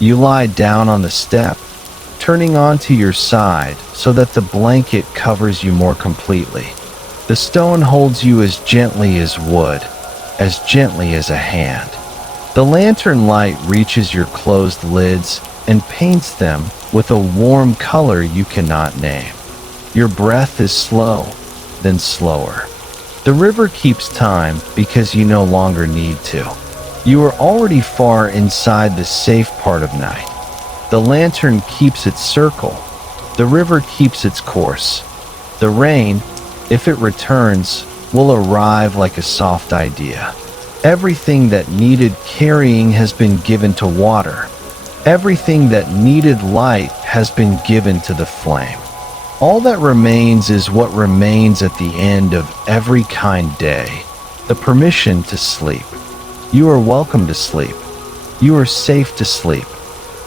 You lie down on the step, turning onto your side so that the blanket covers you more completely. The stone holds you as gently as wood, as gently as a hand. The lantern light reaches your closed lids and paints them with a warm color you cannot name. Your breath is slow, then slower. The river keeps time because you no longer need to. You are already far inside the safe part of night. The lantern keeps its circle. The river keeps its course. The rain, if it returns, will arrive like a soft idea. Everything that needed carrying has been given to water. Everything that needed light has been given to the flame. All that remains is what remains at the end of every kind day, the permission to sleep. You are welcome to sleep. You are safe to sleep.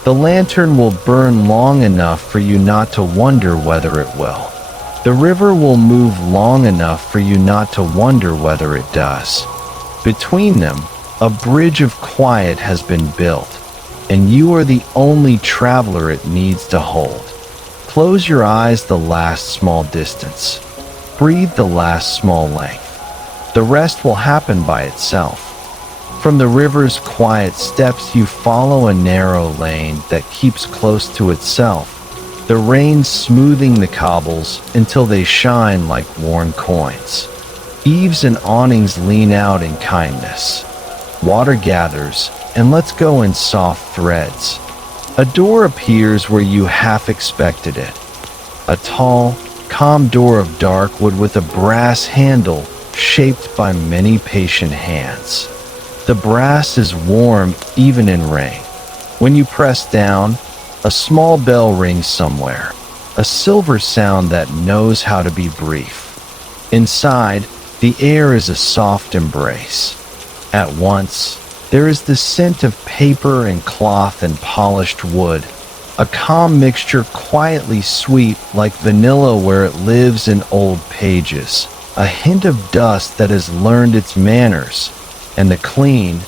The lantern will burn long enough for you not to wonder whether it will. The river will move long enough for you not to wonder whether it does. Between them, a bridge of quiet has been built, and you are the only traveler it needs to hold. Close your eyes the last small distance. Breathe the last small length. The rest will happen by itself. From the river's quiet steps, you follow a narrow lane that keeps close to itself, the rain smoothing the cobbles until they shine like worn coins. Eaves and awnings lean out in kindness. Water gathers and lets go in soft threads. A door appears where you half expected it. A tall, calm door of dark wood with a brass handle shaped by many patient hands. The brass is warm even in rain. When you press down, a small bell rings somewhere, a silver sound that knows how to be brief. Inside, the air is a soft embrace. At once, there is the scent of paper and cloth and polished wood, a calm mixture quietly sweet like vanilla where it lives in old pages, a hint of dust that has learned its manners, and the clean,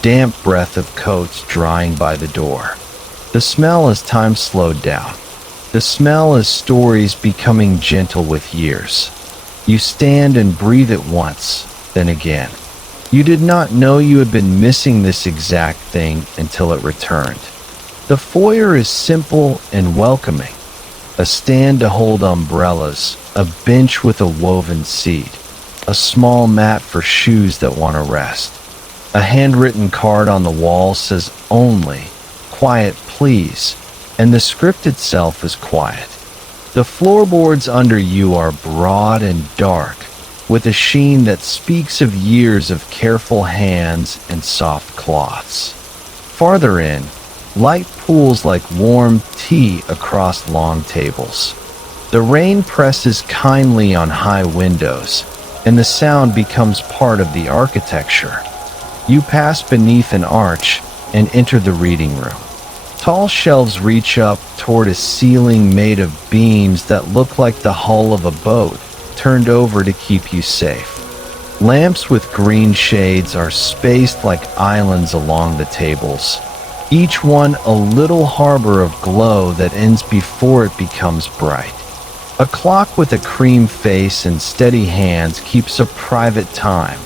damp breath of coats drying by the door. The smell as time slowed down. The smell as stories becoming gentle with years. You stand and breathe it once, then again. You did not know you had been missing this exact thing until it returned. The foyer is simple and welcoming. A stand to hold umbrellas, a bench with a woven seat, a small mat for shoes that want to rest. A handwritten card on the wall says only, quiet please, and the script itself is quiet. The floorboards under you are broad and dark, with a sheen that speaks of years of careful hands and soft cloths. Farther in, light pools like warm tea across long tables. The rain presses kindly on high windows, and the sound becomes part of the architecture. You pass beneath an arch and enter the reading room. Tall shelves reach up toward a ceiling made of beams that look like the hull of a boat, turned over to keep you safe. Lamps with green shades are spaced like islands along the tables, each one a little harbor of glow that ends before it becomes bright. A clock with a cream face and steady hands keeps a private time,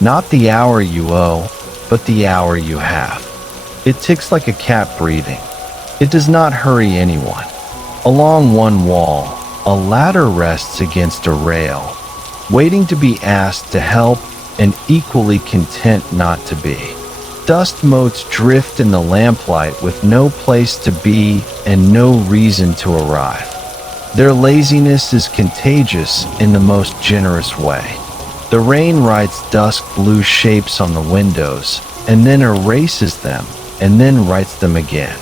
not the hour you owe, but the hour you have. It ticks like a cat breathing. It does not hurry anyone. Along one wall, a ladder rests against a rail, waiting to be asked to help and equally content not to be. Dust motes drift in the lamplight with no place to be and no reason to arrive. Their laziness is contagious in the most generous way. The rain writes dusk blue shapes on the windows and then erases them and then writes them again.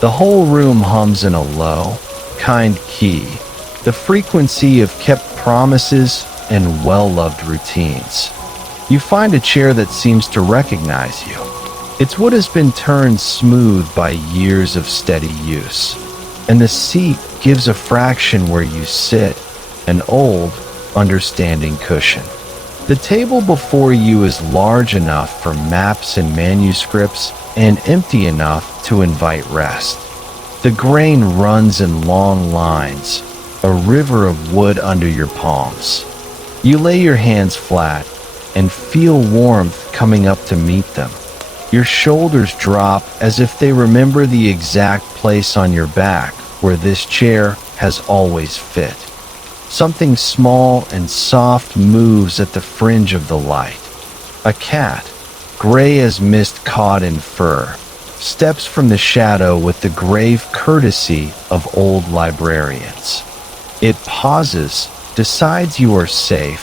The whole room hums in a low, kind key, the frequency of kept promises and well-loved routines. You find a chair that seems to recognize you. It's what has been turned smooth by years of steady use. And the seat gives a fraction where you sit, an old, understanding cushion. The table before you is large enough for maps and manuscripts and empty enough to invite rest. The grain runs in long lines, a river of wood under your palms. You lay your hands flat and feel warmth coming up to meet them. Your shoulders drop as if they remember the exact place on your back where this chair has always fit. Something small and soft moves at the fringe of the light. A cat, gray as mist caught in fur, steps from the shadow with the grave courtesy of old librarians. It pauses, decides you are safe,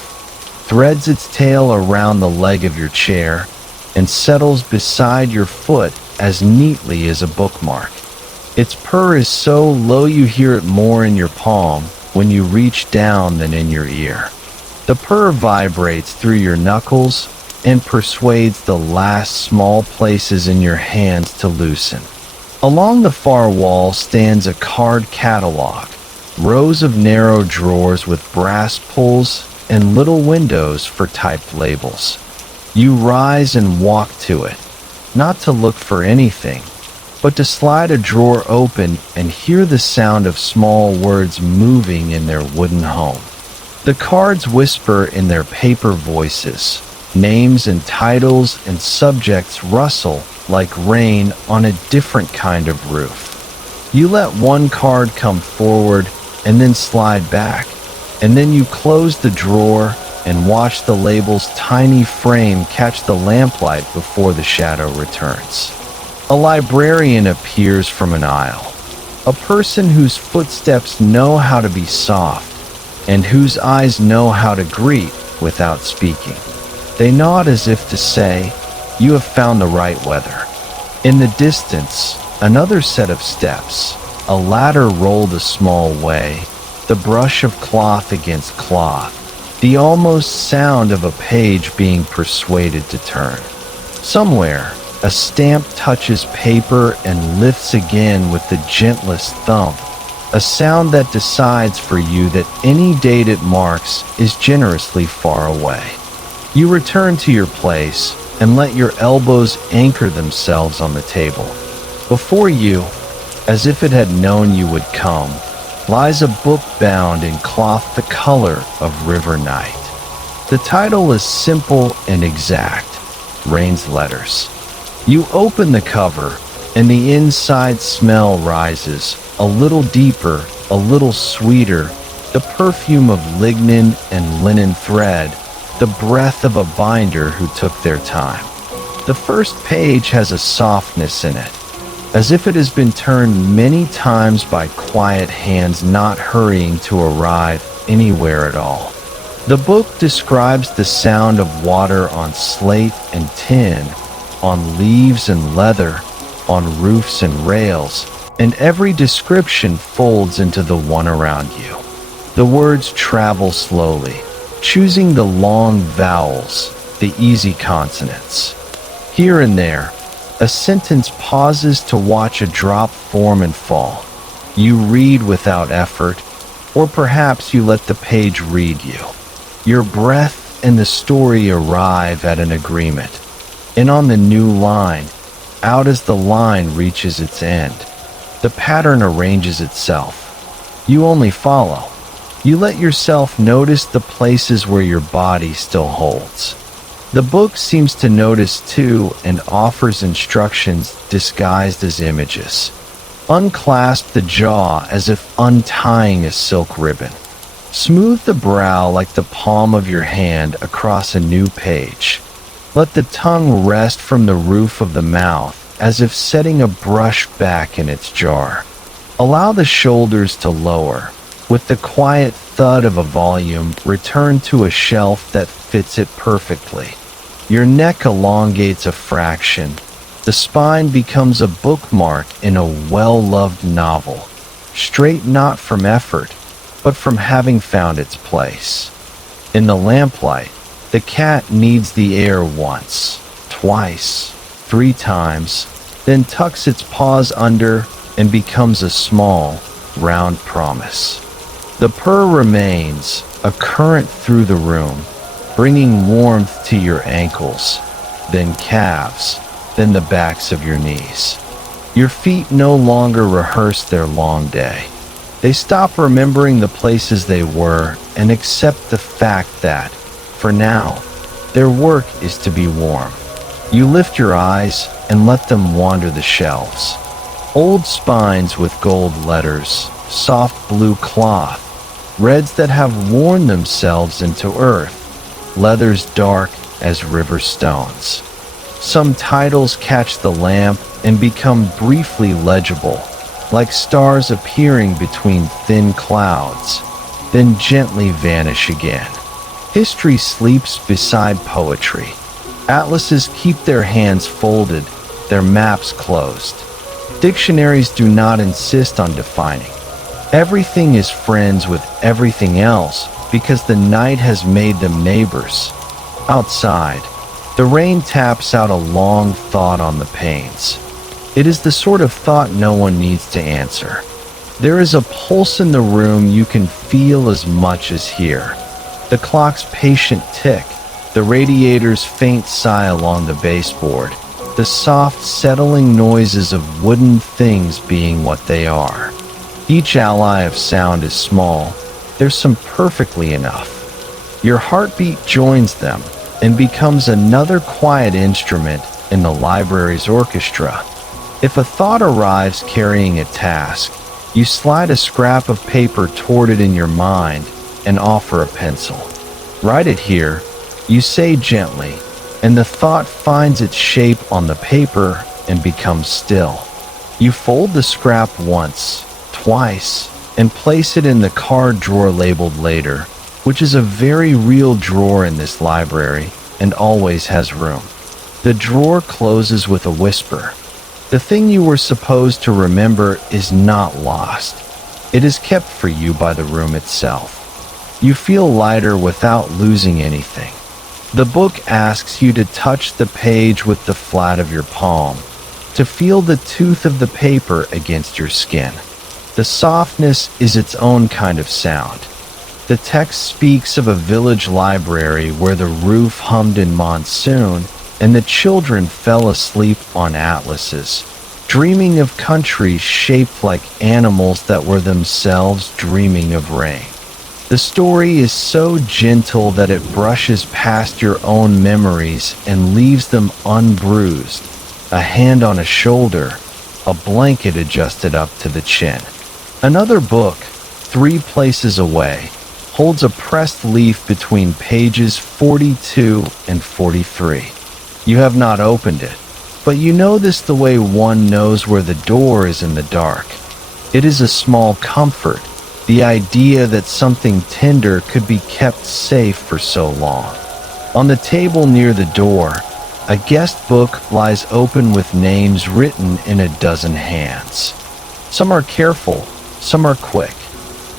threads its tail around the leg of your chair, and settles beside your foot as neatly as a bookmark. Its purr is so low you hear it more in your palm when you reach down than in your ear. The purr vibrates through your knuckles and persuades the last small places in your hands to loosen. Along the far wall stands a card catalog, rows of narrow drawers with brass pulls and little windows for typed labels. You rise and walk to it, not to look for anything, but to slide a drawer open and hear the sound of small words moving in their wooden home. The cards whisper in their paper voices. Names and titles and subjects rustle like rain on a different kind of roof. You let one card come forward and then slide back, and then you close the drawer and watch the label's tiny frame catch the lamplight before the shadow returns. A librarian appears from an aisle, a person whose footsteps know how to be soft and whose eyes know how to greet without speaking. They nod as if to say, "You have found the right weather." In the distance, another set of steps, a ladder rolled a small way, the brush of cloth against cloth, the almost sound of a page being persuaded to turn. Somewhere, a stamp touches paper and lifts again with the gentlest thump, a sound that decides for you that any date it marks is generously far away. You return to your place and let your elbows anchor themselves on the table. Before you, as if it had known you would come, lies a book bound in cloth the color of river night. The title is simple and exact, Rain's Letters. You open the cover, and the inside smell rises, a little deeper, a little sweeter, the perfume of lignin and linen thread, the breath of a binder who took their time. The first page has a softness in it, as if it has been turned many times by quiet hands not hurrying to arrive anywhere at all. The book describes the sound of water on slate and tin, on leaves and leather, on roofs and rails, and every description folds into the one around you. The words travel slowly, choosing the long vowels, the easy consonants. Here and there, a sentence pauses to watch a drop form and fall. You read without effort, or perhaps you let the page read you. Your breath and the story arrive at an agreement, and on the new line, out as the line reaches its end, the pattern arranges itself. You only follow. You let yourself notice the places where your body still holds. The book seems to notice too and offers instructions disguised as images. Unclasp the jaw as if untying a silk ribbon. Smooth the brow like the palm of your hand across a new page. Let the tongue rest from the roof of the mouth as if setting a brush back in its jar. Allow the shoulders to lower. With the quiet thud of a volume, return to a shelf that fits it perfectly. Your neck elongates a fraction. The spine becomes a bookmark in a well-loved novel. Straight not from effort, but from having found its place. In the lamplight, the cat needs the air once, twice, 3 times, then tucks its paws under and becomes a small, round promise. The purr remains, a current through the room, bringing warmth to your ankles, then calves, than the backs of your knees. Your feet no longer rehearse their long day. They stop remembering the places they were and accept the fact that, for now, their work is to be warm. You lift your eyes and let them wander the shelves. Old spines with gold letters, soft blue cloth, reds that have worn themselves into earth, leathers dark as river stones. Some titles catch the lamp and become briefly legible, like stars appearing between thin clouds, then gently vanish again. History sleeps beside poetry. Atlases keep their hands folded, their maps closed. Dictionaries do not insist on defining. Everything is friends with everything else because the night has made them neighbors. Outside, the rain taps out a long thought on the panes. It is the sort of thought no one needs to answer. There is a pulse in the room you can feel as much as hear. The clock's patient tick, the radiator's faint sigh along the baseboard, the soft settling noises of wooden things being what they are. Each ally of sound is small. There's some perfectly enough. Your heartbeat joins them and becomes another quiet instrument in the library's orchestra. If a thought arrives carrying a task, you slide a scrap of paper toward it in your mind and offer a pencil. Write it here, you say gently, and the thought finds its shape on the paper and becomes still. You fold the scrap once, twice, and place it in the card drawer labeled later, which is a very real drawer in this library and always has room. The drawer closes with a whisper. The thing you were supposed to remember is not lost. It is kept for you by the room itself. You feel lighter without losing anything. The book asks you to touch the page with the flat of your palm, to feel the tooth of the paper against your skin. The softness is its own kind of sound. The text speaks of a village library where the roof hummed in monsoon and the children fell asleep on atlases, dreaming of countries shaped like animals that were themselves dreaming of rain. The story is so gentle that it brushes past your own memories and leaves them unbruised. A hand on a shoulder, a blanket adjusted up to the chin. Another book, 3 places away, holds a pressed leaf between pages 42 and 43. You have not opened it, but you know this the way one knows where the door is in the dark. It is a small comfort, the idea that something tender could be kept safe for so long. On the table near the door, a guest book lies open with names written in a dozen hands. Some are careful, some are quick.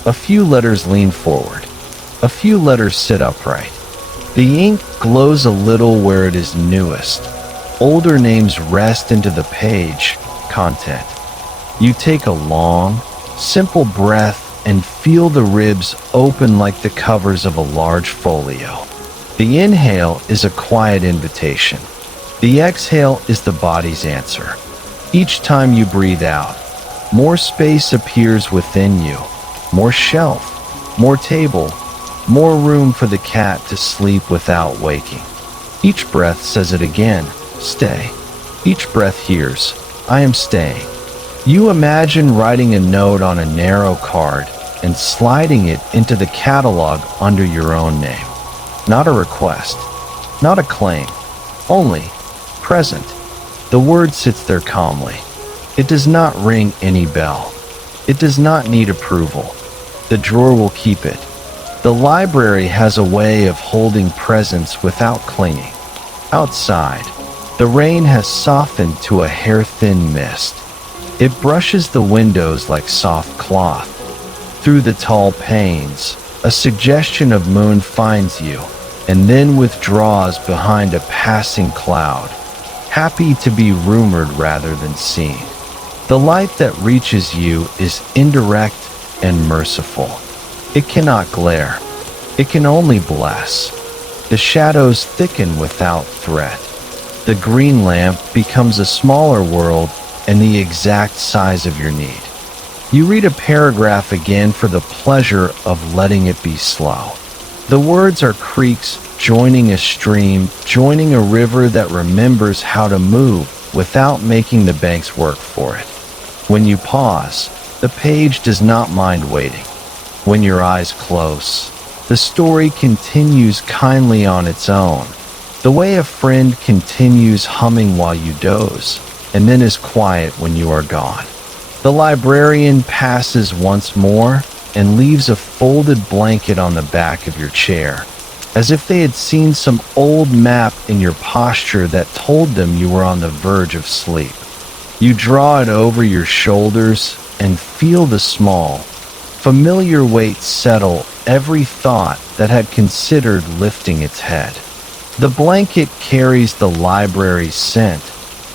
A few letters lean forward. A few letters sit upright. The ink glows a little where it is newest. Older names rest into the page, content. You take a long, simple breath and feel the ribs open like the covers of a large folio. The inhale is a quiet invitation. The exhale is the body's answer. Each time you breathe out, more space appears within you, more shelf, more table, more room for the cat to sleep without waking. Each breath says it again, stay. Each breath hears, I am staying. You imagine writing a note on a narrow card and sliding it into the catalog under your own name. Not a request, not a claim, only present. The word sits there calmly. It does not ring any bell. It does not need approval. The drawer will keep it. The library has a way of holding presence without clinging. Outside, the rain has softened to a hair-thin mist. It brushes the windows like soft cloth. Through the tall panes, a suggestion of moon finds you, and then withdraws behind a passing cloud, happy to be rumored rather than seen. The light that reaches you is indirect and merciful. It cannot glare. It can only bless. The shadows thicken without threat. The green lamp becomes a smaller world and the exact size of your need. You read a paragraph again for the pleasure of letting it be slow. The words are creeks joining a stream, joining a river that remembers how to move without making the banks work for it. When you pause, the page does not mind waiting. When your eyes close, the story continues kindly on its own, the way a friend continues humming while you doze, and then is quiet when you are gone. The librarian passes once more and leaves a folded blanket on the back of your chair, as if they had seen some old map in your posture that told them you were on the verge of sleep. You draw it over your shoulders and feel the small, familiar weight settle every thought that had considered lifting its head. The blanket carries the library's scent,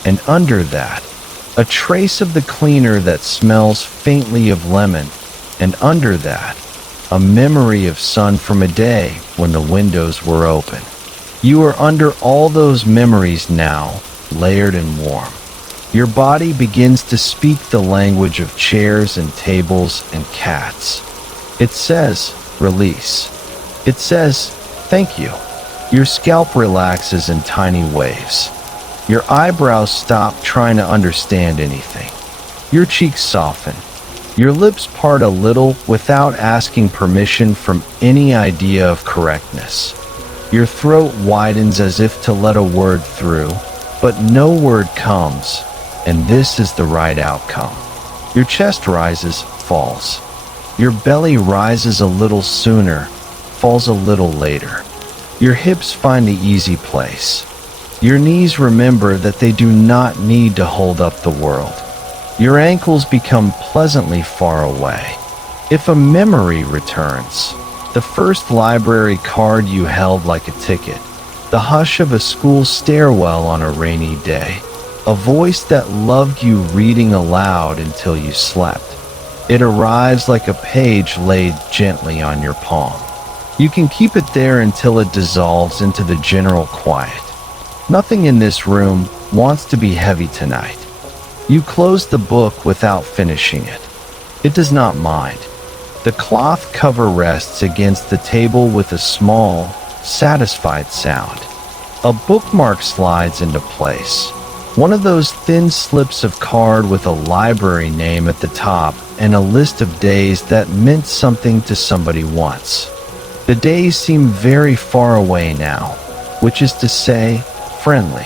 and under that, a trace of the cleaner that smells faintly of lemon, and under that, a memory of sun from a day when the windows were open. You are under all those memories now, layered and warm. Your body begins to speak the language of chairs and tables and cats. It says, release. It says, thank you. Your scalp relaxes in tiny waves. Your eyebrows stop trying to understand anything. Your cheeks soften. Your lips part a little without asking permission from any idea of correctness. Your throat widens as if to let a word through, but no word comes, and this is the right outcome. Your chest rises, falls. Your belly rises a little sooner, falls a little later. Your hips find the easy place. Your knees remember that they do not need to hold up the world. Your ankles become pleasantly far away. If a memory returns, the first library card you held like a ticket, the hush of a school stairwell on a rainy day, a voice that loved you reading aloud until you slept. It arrives like a page laid gently on your palm. You can keep it there until it dissolves into the general quiet. Nothing in this room wants to be heavy tonight. You close the book without finishing it. It does not mind. The cloth cover rests against the table with a small, satisfied sound. A bookmark slides into place. One of those thin slips of card with a library name at the top and a list of days that meant something to somebody once. The days seem very far away now, which is to say, friendly.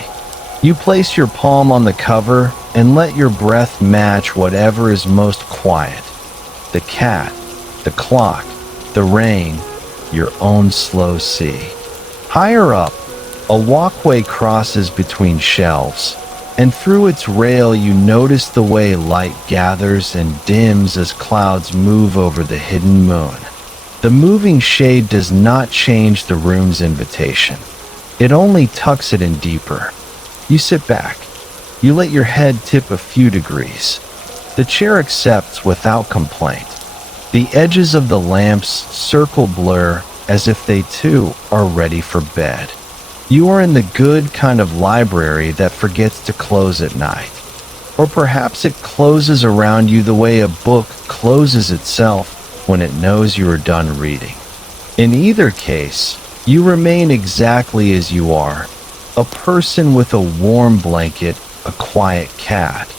You place your palm on the cover and let your breath match whatever is most quiet. The cat, the clock, the rain, your own slow sea. Higher up, a walkway crosses between shelves, and through its rail you notice the way light gathers and dims as clouds move over the hidden moon. The moving shade does not change the room's invitation. It only tucks it in deeper. You sit back. You let your head tip a few degrees. The chair accepts without complaint. The edges of the lamp's circle blur as if they too are ready for bed. You are in the good kind of library that forgets to close at night. Or perhaps it closes around you the way a book closes itself when it knows you are done reading. In either case, you remain exactly as you are, a person with a warm blanket, a quiet cat,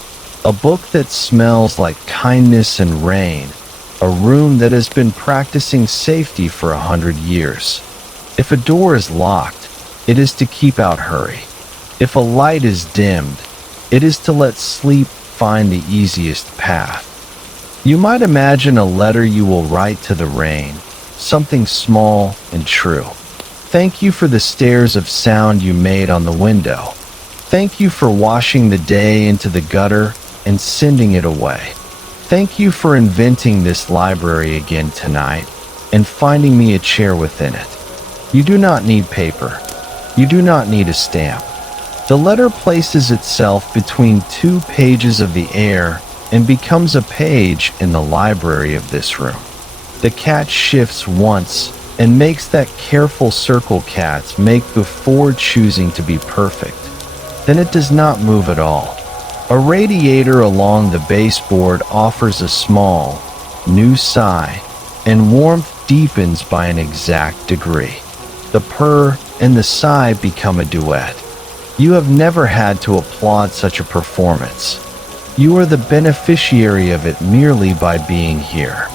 a book that smells like kindness and rain, a room that has been practicing safety for 100 years. If a door is locked, it is to keep out hurry. If a light is dimmed, it is to let sleep find the easiest path. You might imagine a letter you will write to the rain, something small and true. Thank you for the stairs of sound you made on the window. Thank you for washing the day into the gutter and sending it away. Thank you for inventing this library again tonight and finding me a chair within it. You do not need paper. You do not need a stamp. The letter places itself between two pages of the air and becomes a page in the library of this room. The cat shifts once and makes that careful circle cats make before choosing to be perfect. then it does not move at all. A radiator along the baseboard offers a small, new sigh, and warmth deepens by an exact degree. The purr and the sigh become a duet. You have never had to applaud such a performance. You are the beneficiary of it merely by being here.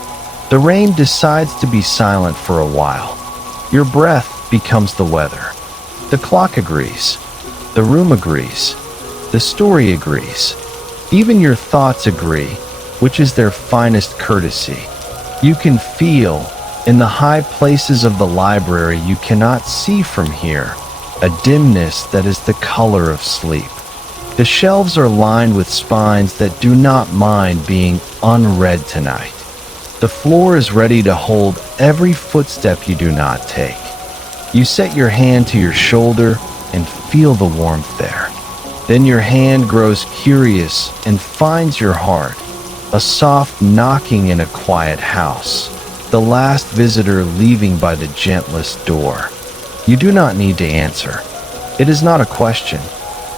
The rain decides to be silent for a while. Your breath becomes the weather. The clock agrees. The room agrees. The story agrees. Even your thoughts agree, which is their finest courtesy. You can feel, in the high places of the library you cannot see from here, a dimness that is the color of sleep. The shelves are lined with spines that do not mind being unread tonight. The floor is ready to hold every footstep you do not take. You set your hand to your shoulder and feel the warmth there. Then your hand grows curious and finds your heart, a soft knocking in a quiet house, the last visitor leaving by the gentlest door. You do not need to answer. It is not a question.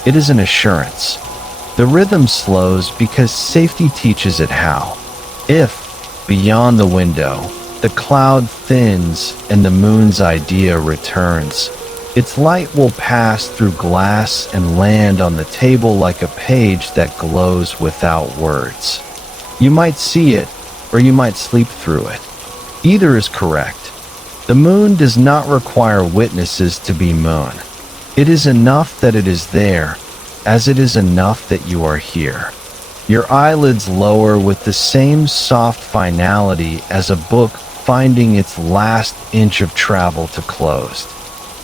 It is an assurance. The rhythm slows because safety teaches it how. If, beyond the window, the cloud thins and the moon's idea returns, its light will pass through glass and land on the table like a page that glows without words. You might see it, or you might sleep through it. Either is correct. The moon does not require witnesses to be moon. It is enough that it is there, as it is enough that you are here. Your eyelids lower with the same soft finality as a book finding its last inch of travel to closed.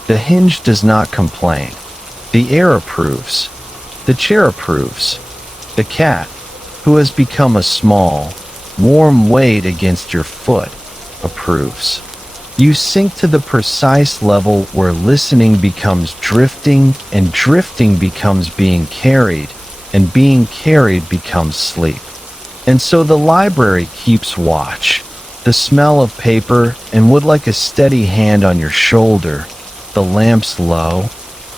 The hinge does not complain. The air approves. The chair approves. The cat, who has become a small, warm weight against your foot, approves. You sink to the precise level where listening becomes drifting, and drifting becomes being carried, and being carried becomes sleep. And so the library keeps watch. The smell of paper and wood like a steady hand on your shoulder, the lamps low,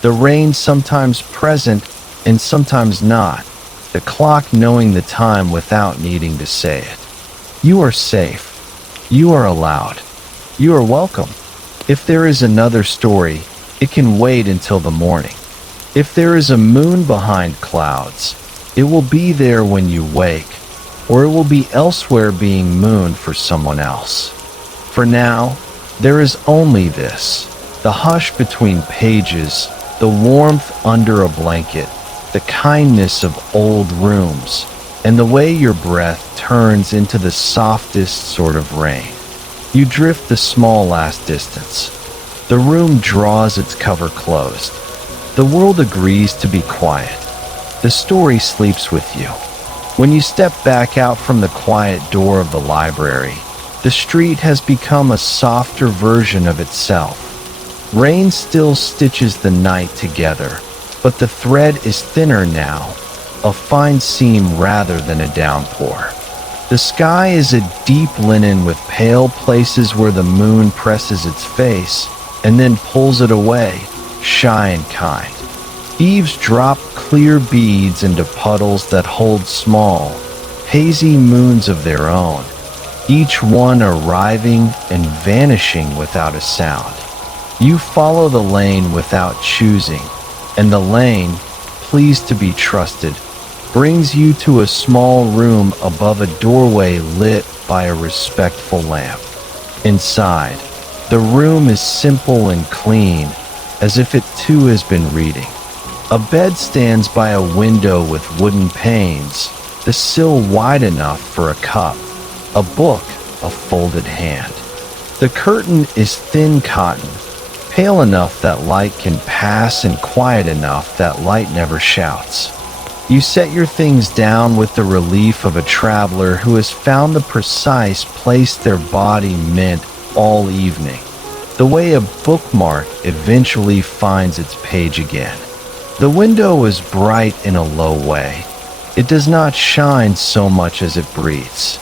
the rain sometimes present and sometimes not, the clock knowing the time without needing to say it. You are safe. You are allowed. You are welcome. If there is another story, it can wait until the morning. If there is a moon behind clouds, it will be there when you wake, or it will be elsewhere being moon for someone else. For now, there is only this, the hush between pages, the warmth under a blanket, the kindness of old rooms, and the way your breath turns into the softest sort of rain. You drift the small last distance. The room draws its cover closed. The world agrees to be quiet. The story sleeps with you. When you step back out from the quiet door of the library, the street has become a softer version of itself. Rain still stitches the night together, but the thread is thinner now, a fine seam rather than a downpour. The sky is a deep linen with pale places where the moon presses its face and then pulls it away, shy and kind. Eaves drop clear beads into puddles that hold small, hazy moons of their own, each one arriving and vanishing without a sound. You follow the lane without choosing, and the lane, pleased to be trusted, brings you to a small room above a doorway lit by a respectful lamp. Inside, the room is simple and clean, as if it too has been reading. A bed stands by a window with wooden panes, the sill wide enough for a cup, a book, a folded hand. The curtain is thin cotton, pale enough that light can pass and quiet enough that light never shouts. You set your things down with the relief of a traveler who has found the precise place their body meant all evening, the way a bookmark eventually finds its page again. The window is bright in a low way. It does not shine so much as it breathes.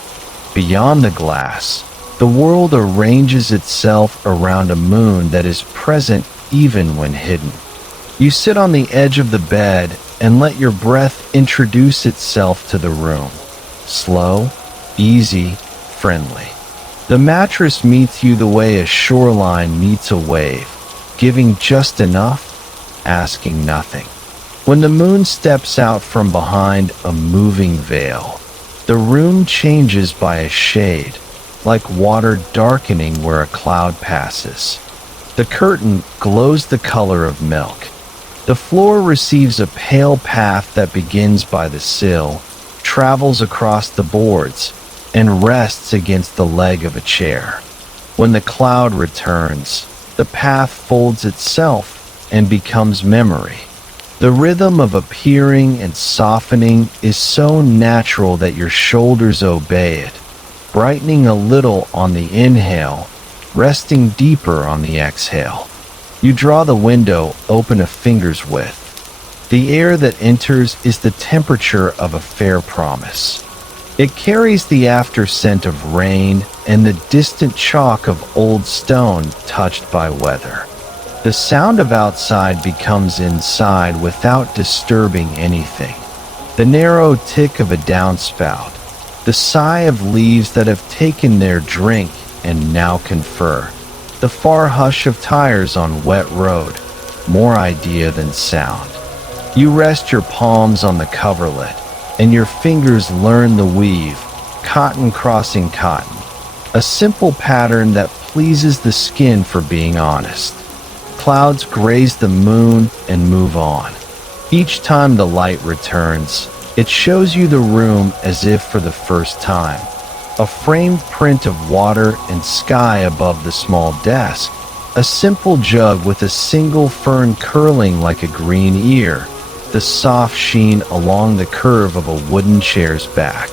Beyond the glass, the world arranges itself around a moon that is present even when hidden. You sit on the edge of the bed and let your breath introduce itself to the room. Slow, easy, friendly. The mattress meets you the way a shoreline meets a wave, giving just enough, asking nothing. When the moon steps out from behind a moving veil, the room changes by a shade, like water darkening where a cloud passes. The curtain glows the color of milk. The floor receives a pale path that begins by the sill, travels across the boards, and rests against the leg of a chair. When the cloud returns, the path folds itself and becomes memory. The rhythm of appearing and softening is so natural that your shoulders obey it, brightening a little on the inhale, resting deeper on the exhale. You draw the window open a finger's width. The air that enters is the temperature of a fair promise. It carries the after scent of rain and the distant chalk of old stone touched by weather. The sound of outside becomes inside without disturbing anything. The narrow tick of a downspout, the sigh of leaves that have taken their drink and now confer, the far hush of tires on wet road, more idea than sound. You rest your palms on the coverlet, and your fingers learn the weave, cotton crossing cotton, a simple pattern that pleases the skin for being honest. Clouds graze the moon and move on. Each time the light returns, it shows you the room as if for the first time. A framed print of water and sky above the small desk. A simple jug with a single fern curling like a green ear. The soft sheen along the curve of a wooden chair's back.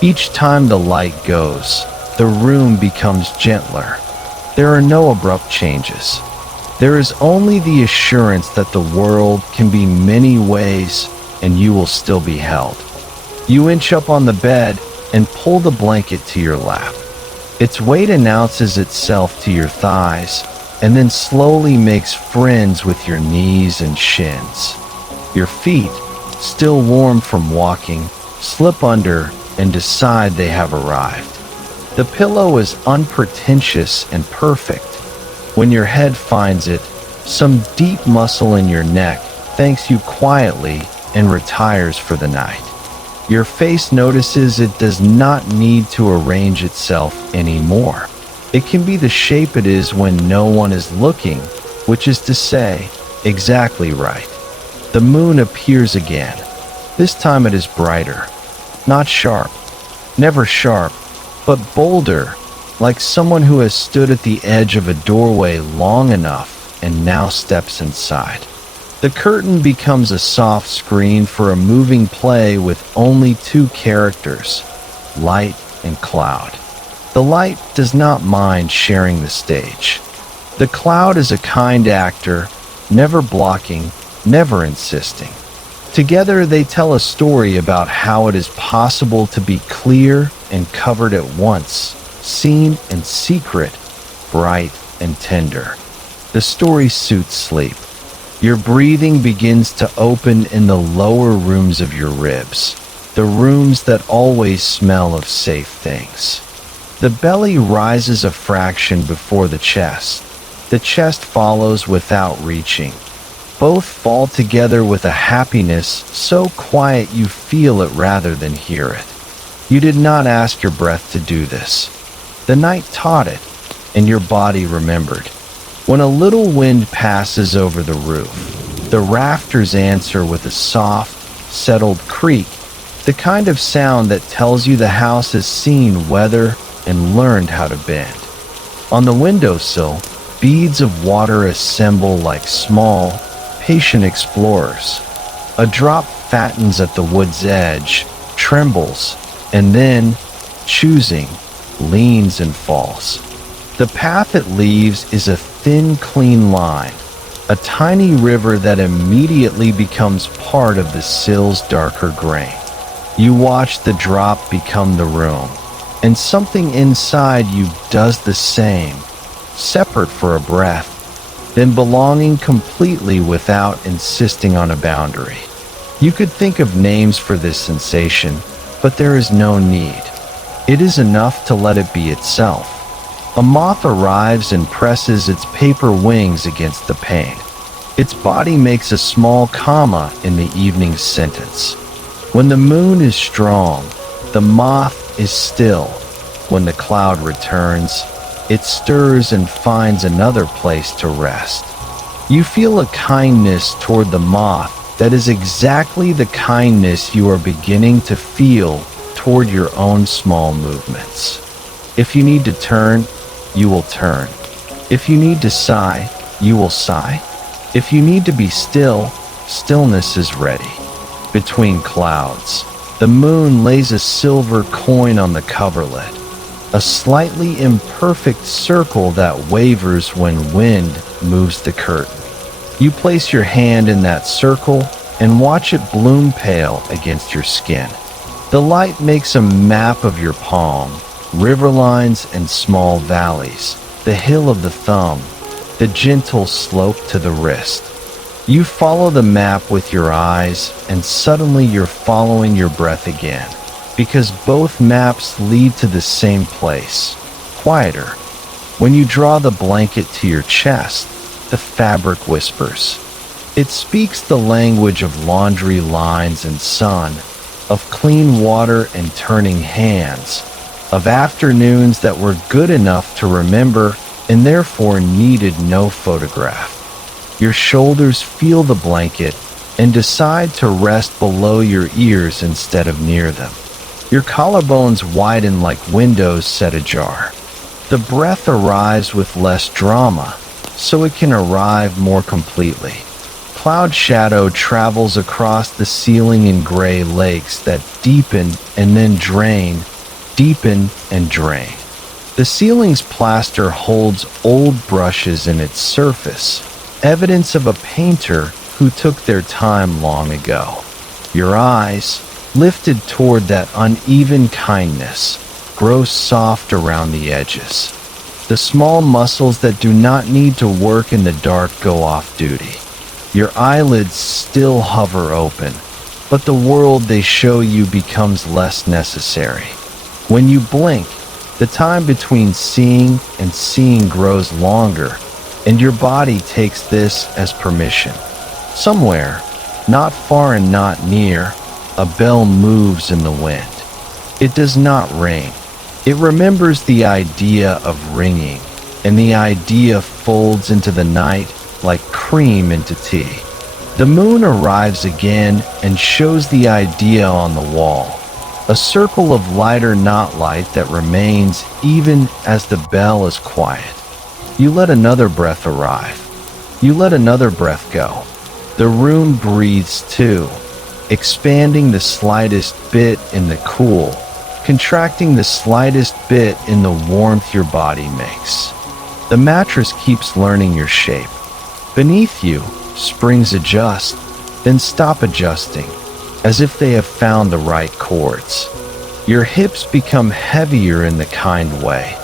Each time the light goes, the room becomes gentler. There are no abrupt changes. There is only the assurance that the world can be many ways and you will still be held. You inch up on the bed and pull the blanket to your lap. Its weight announces itself to your thighs and then slowly makes friends with your knees and shins. Your feet, still warm from walking, slip under and decide they have arrived. The pillow is unpretentious and perfect. When your head finds it, some deep muscle in your neck thanks you quietly and retires for the night. Your face notices it does not need to arrange itself anymore. It can be the shape it is when no one is looking, which is to say, exactly right. The moon appears again. This time it is brighter, not sharp, never sharp, but bolder, like someone who has stood at the edge of a doorway long enough and now steps inside. The curtain becomes a soft screen for a moving play with only two characters, light and cloud. The light does not mind sharing the stage. The cloud is a kind actor, never blocking, never insisting. Together they tell a story about how it is possible to be clear and covered at once, seen and secret, bright and tender. The story suits sleep. Your breathing begins to open in the lower rooms of your ribs, the rooms that always smell of safe things. The belly rises a fraction before the chest. The chest follows without reaching. Both fall together with a happiness so quiet you feel it rather than hear it. You did not ask your breath to do this. The night taught it, and your body remembered. When a little wind passes over the roof, the rafters answer with a soft, settled creak, the kind of sound that tells you the house has seen weather and learned how to bend. On the windowsill, beads of water assemble like small, patient explorers. A drop fattens at the wood's edge, trembles, and then, choosing, leans and falls. The path it leaves is a thin, clean line, a tiny river that immediately becomes part of the sill's darker grain. You watch the drop become the room, and something inside you does the same, separate for a breath, then belonging completely without insisting on a boundary. You could think of names for this sensation, but there is no need. It is enough to let it be itself. A moth arrives and presses its paper wings against the pane. Its body makes a small comma in the evening's sentence. When the moon is strong, the moth is still. When the cloud returns, it stirs and finds another place to rest. You feel a kindness toward the moth that is exactly the kindness you are beginning to feel toward your own small movements. If you need to turn, you will turn. If you need to sigh, you will sigh. If you need to be still, stillness is ready. Between clouds, the moon lays a silver coin on the coverlet, a slightly imperfect circle that wavers when wind moves the curtain. You place your hand in that circle and watch it bloom pale against your skin. The light makes a map of your palm, riverlines and small valleys, the hill of the thumb, the gentle slope to the wrist. You follow the map with your eyes, and suddenly you're following your breath again, because both maps lead to the same place, quieter. When you draw the blanket to your chest, the fabric whispers. It speaks the language of laundry lines and sun, of clean water and turning hands, of afternoons that were good enough to remember and therefore needed no photograph. Your shoulders feel the blanket and decide to rest below your ears instead of near them. Your collarbones widen like windows set ajar. The breath arrives with less drama, so it can arrive more completely. Cloud shadow travels across the ceiling in gray lakes that deepen and then drain, deepen and drain. The ceiling's plaster holds old brushes in its surface, evidence of a painter who took their time long ago. Your eyes, lifted toward that uneven kindness, grow soft around the edges. The small muscles that do not need to work in the dark go off duty. Your eyelids still hover open, but the world they show you becomes less necessary. When you blink, the time between seeing and seeing grows longer, and your body takes this as permission. Somewhere, not far and not near, a bell moves in the wind. It does not ring. It remembers the idea of ringing, and the idea folds into the night like cream into tea. The moon arrives again and shows the idea on the wall, a circle of light or not light that remains even as the bell is quiet. You let another breath arrive. You let another breath go. The room breathes too, expanding the slightest bit in the cool, contracting the slightest bit in the warmth your body makes. The mattress keeps learning your shape. Beneath you, springs adjust, then stop adjusting, as if they have found the right chords. Your hips become heavier in the kind way,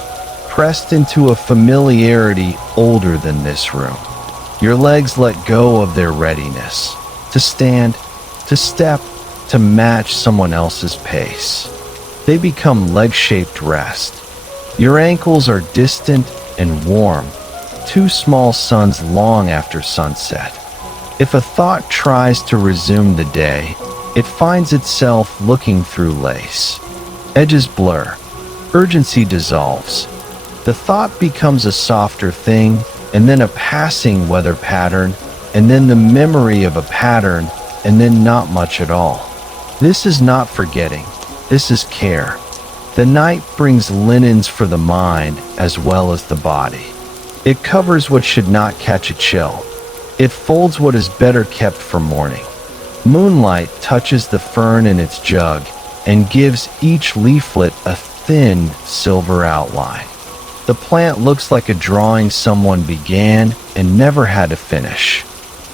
pressed into a familiarity older than this room. Your legs let go of their readiness, to stand, to step, to match someone else's pace. They become leg-shaped rest. Your ankles are distant and warm, two small suns long after sunset. If a thought tries to resume the day, it finds itself looking through lace. Edges blur. Urgency dissolves. The thought becomes a softer thing, and then a passing weather pattern, and then the memory of a pattern, and then not much at all. This is not forgetting. This is care. The night brings linens for the mind as well as the body. It covers what should not catch a chill. It folds what is better kept for morning. Moonlight touches the fern in its jug and gives each leaflet a thin silver outline. The plant looks like a drawing someone began and never had to finish.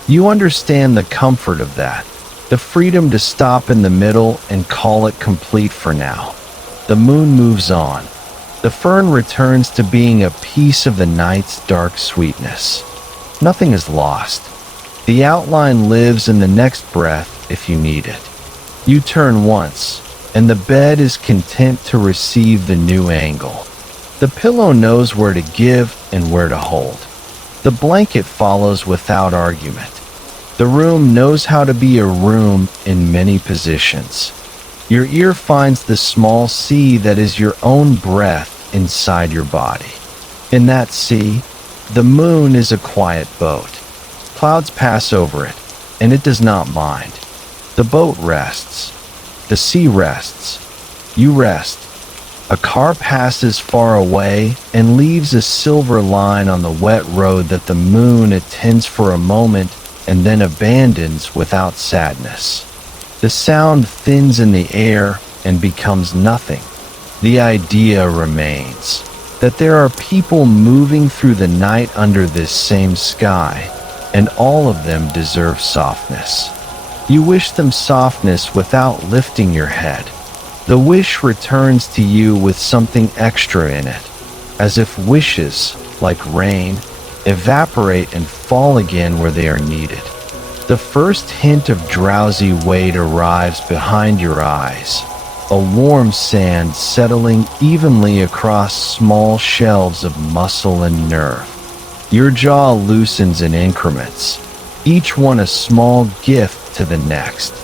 You understand the comfort of that, the freedom to stop in the middle and call it complete for now. The moon moves on. The fern returns to being a piece of the night's dark sweetness. Nothing is lost. The outline lives in the next breath if you need it. You turn once, and the bed is content to receive the new angle. The pillow knows where to give and where to hold. The blanket follows without argument. The room knows how to be a room in many positions. Your ear finds the small sea that is your own breath inside your body. In that sea, the moon is a quiet boat. Clouds pass over it, and it does not mind. The boat rests. The sea rests. You rest. A car passes far away and leaves a silver line on the wet road that the moon attends for a moment and then abandons without sadness. The sound thins in the air and becomes nothing. The idea remains that there are people moving through the night under this same sky, and all of them deserve softness. You wish them softness without lifting your head. The wish returns to you with something extra in it, as if wishes, like rain, evaporate and fall again where they are needed. The first hint of drowsy weight arrives behind your eyes, a warm sand settling evenly across small shelves of muscle and nerve. Your jaw loosens in increments, each one a small gift to the next.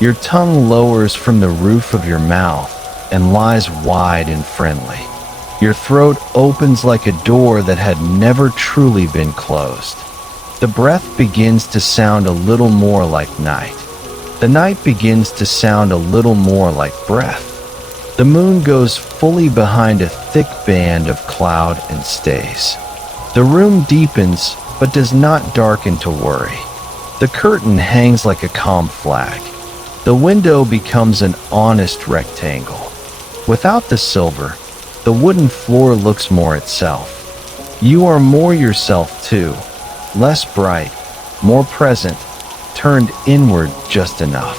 Your tongue lowers from the roof of your mouth and lies wide and friendly. Your throat opens like a door that had never truly been closed. The breath begins to sound a little more like night. The night begins to sound a little more like breath. The moon goes fully behind a thick band of cloud and stays. The room deepens, but does not darken to worry. The curtain hangs like a calm flag. The window becomes an honest rectangle. Without the silver, the wooden floor looks more itself. You are more yourself too, less bright, more present, turned inward just enough.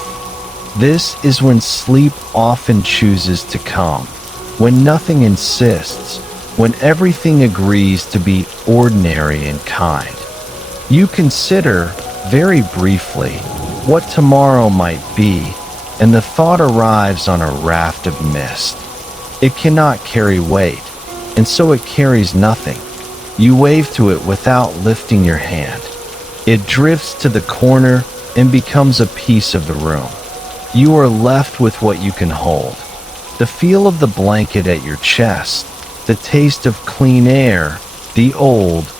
This is when sleep often chooses to come, when nothing insists, when everything agrees to be ordinary and kind. You consider, very briefly, what tomorrow might be, and the thought arrives on a raft of mist. It cannot carry weight, and so it carries nothing. You wave to it without lifting your hand. It drifts to the corner and becomes a piece of the room. You are left with what you can hold. The feel of the blanket at your chest, the taste of clean air, the old,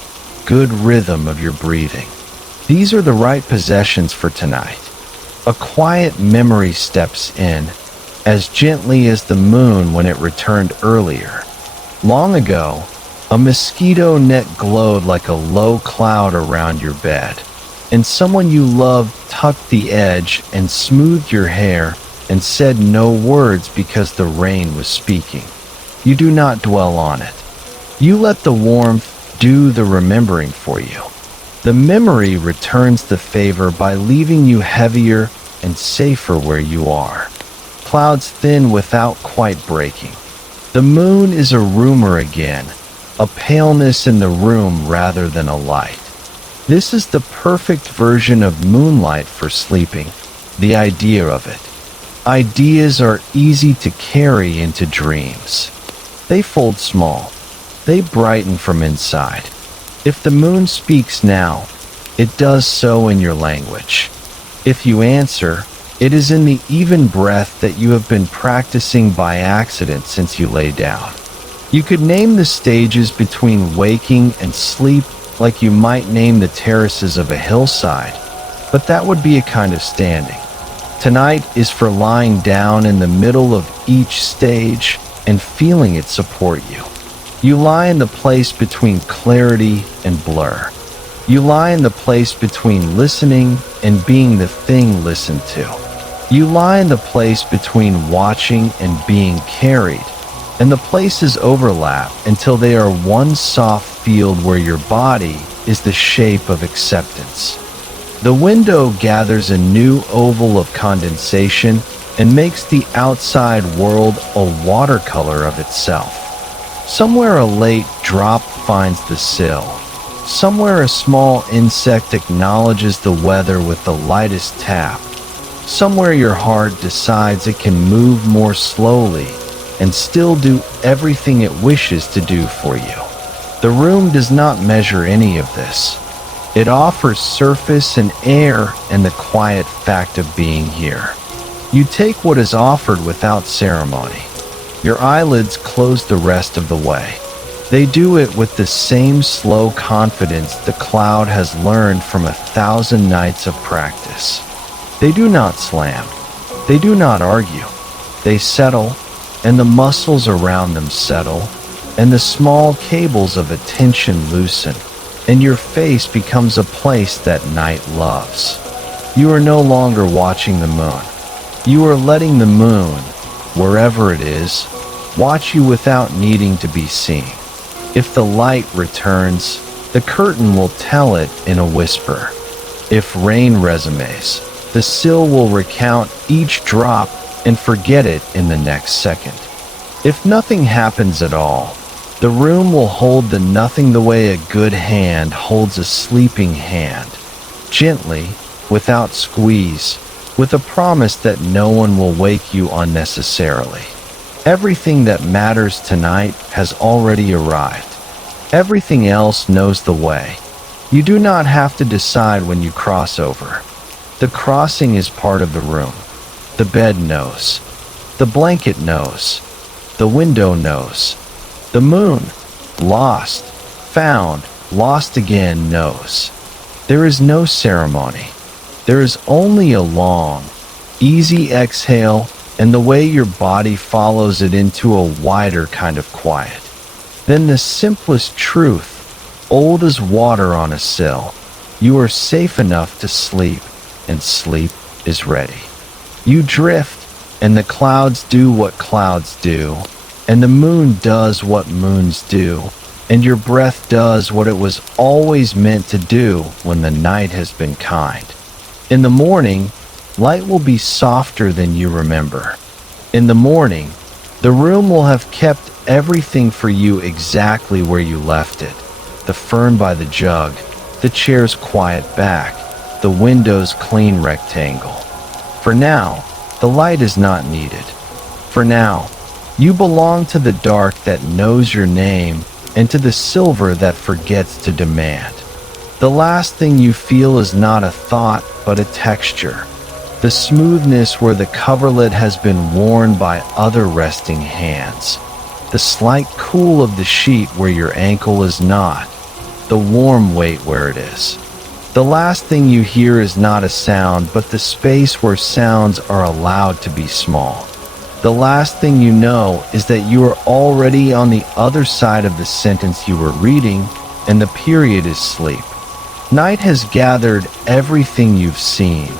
good rhythm of your breathing. These are the right possessions for tonight. A quiet memory steps in, as gently as the moon when it returned earlier. Long ago, a mosquito net glowed like a low cloud around your bed, and someone you loved tucked the edge and smoothed your hair and said no words because the rain was speaking. You do not dwell on it. You let the warmth do the remembering for you. The memory returns the favor by leaving you heavier and safer where you are. Clouds thin without quite breaking. The moon is a rumor again, a paleness in the room rather than a light. This is the perfect version of moonlight for sleeping, the idea of it. Ideas are easy to carry into dreams. They fold small. They brighten from inside. If the moon speaks now, it does so in your language. If you answer, it is in the even breath that you have been practicing by accident since you lay down. You could name the stages between waking and sleep like you might name the terraces of a hillside, but that would be a kind of standing. Tonight is for lying down in the middle of each stage and feeling it support you. You lie in the place between clarity and blur. You lie in the place between listening and being the thing listened to. You lie in the place between watching and being carried, and the places overlap until they are one soft field where your body is the shape of acceptance. The window gathers a new oval of condensation and makes the outside world a watercolor of itself. Somewhere a late drop finds the sill. Somewhere a small insect acknowledges the weather with the lightest tap. Somewhere your heart decides it can move more slowly and still do everything it wishes to do for you. The room does not measure any of this. It offers surface and air and the quiet fact of being here. You take what is offered without ceremony. Your eyelids close the rest of the way. They do it with the same slow confidence the cloud has learned from 1,000 nights of practice. They do not slam. They do not argue. They settle, and the muscles around them settle, and the small cables of attention loosen, and your face becomes a place that night loves. You are no longer watching the moon. You are letting the moon, wherever it is, watch you without needing to be seen. If the light returns, the curtain will tell it in a whisper. If rain resumes, the sill will recount each drop and forget it in the next second. If nothing happens at all, the room will hold the nothing the way a good hand holds a sleeping hand, gently, without squeeze, with a promise that no one will wake you unnecessarily. Everything that matters tonight has already arrived. Everything else knows the way. You do not have to decide when you cross over. The crossing is part of the room. The bed knows. The blanket knows. The window knows. The moon, lost, found, lost again, knows. There is no ceremony. There is only a long, easy exhale and the way your body follows it into a wider kind of quiet. Then the simplest truth, old as water on a sill, you are safe enough to sleep, and sleep is ready. You drift, and the clouds do what clouds do, and the moon does what moons do, and your breath does what it was always meant to do when the night has been kind. In the morning, light will be softer than you remember. In the morning, the room will have kept everything for you exactly where you left it. The fern by the jug, the chair's quiet back, the window's clean rectangle. For now, the light is not needed. For now, you belong to the dark that knows your name and to the silver that forgets to demand. The last thing you feel is not a thought, but a texture. The smoothness where the coverlet has been worn by other resting hands. The slight cool of the sheet where your ankle is not. The warm weight where it is. The last thing you hear is not a sound, but the space where sounds are allowed to be small. The last thing you know is that you are already on the other side of the sentence you were reading, and the period is sleep. Night has gathered everything you've seen,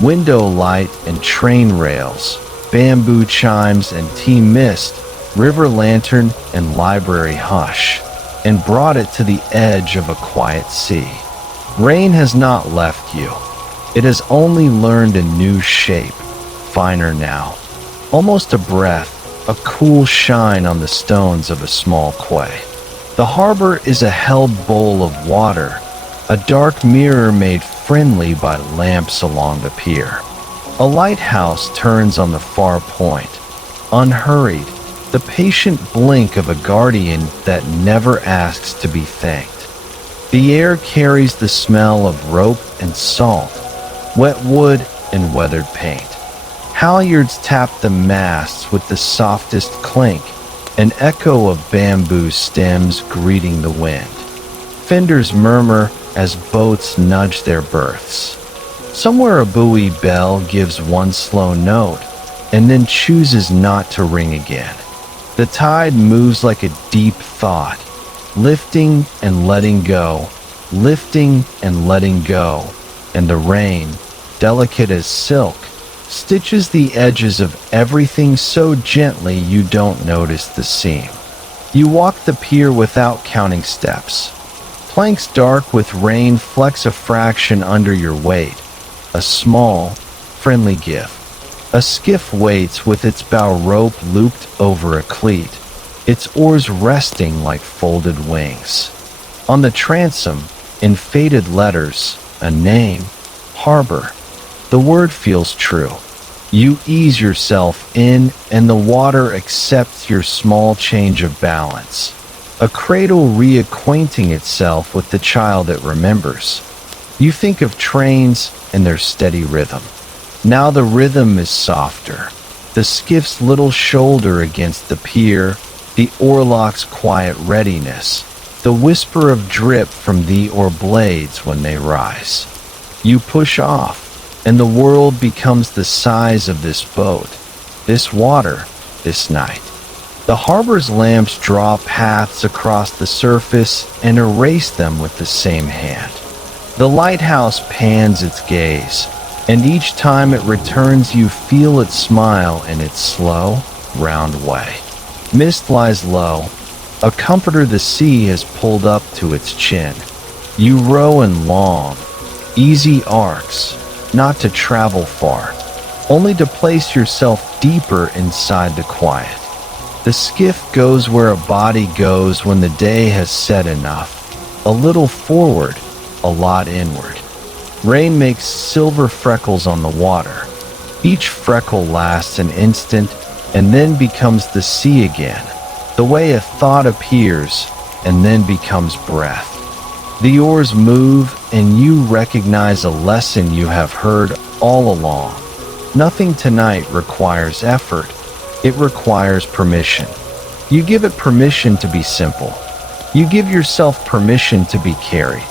window light and train rails, bamboo chimes and tea mist, river lantern and library hush, and brought it to the edge of a quiet sea. Rain has not left you. It has only learned a new shape, finer now. Almost a breath, a cool shine on the stones of a small quay. The harbor is a held bowl of water, a dark mirror made friendly by lamps along the pier. A lighthouse turns on the far point, unhurried, the patient blink of a guardian that never asks to be thanked. The air carries the smell of rope and salt, wet wood and weathered paint. Halyards tap the masts with the softest clink, an echo of bamboo stems greeting the wind. Fenders murmur as boats nudge their berths. Somewhere a buoy bell gives one slow note and then chooses not to ring again. The tide moves like a deep thought, lifting and letting go, lifting and letting go, and the rain, delicate as silk, stitches the edges of everything so gently you don't notice the seam. You walk the pier without counting steps. Planks dark with rain flex a fraction under your weight. A small, friendly gift. A skiff waits with its bow rope looped over a cleat, its oars resting like folded wings. On the transom, in faded letters, a name, harbor. The word feels true. You ease yourself in, and the water accepts your small change of balance. A cradle reacquainting itself with the child it remembers. You think of trains and their steady rhythm. Now the rhythm is softer. The skiff's little shoulder against the pier, the oarlock's quiet readiness, the whisper of drip from the oar blades when they rise. You push off, and the world becomes the size of this boat, this water, this night. The harbor's lamps draw paths across the surface and erase them with the same hand. The lighthouse pans its gaze, and each time it returns you feel it smile in its slow, round way. Mist lies low, a comforter the sea has pulled up to its chin. You row in long, easy arcs, not to travel far, only to place yourself deeper inside the quiet. The skiff goes where a body goes when the day has said enough, a little forward, a lot inward. Rain makes silver freckles on the water. Each freckle lasts an instant and then becomes the sea again, the way a thought appears and then becomes breath. The oars move and you recognize a lesson you have heard all along. Nothing tonight requires effort. It requires permission. You give it permission to be simple. You give yourself permission to be carried.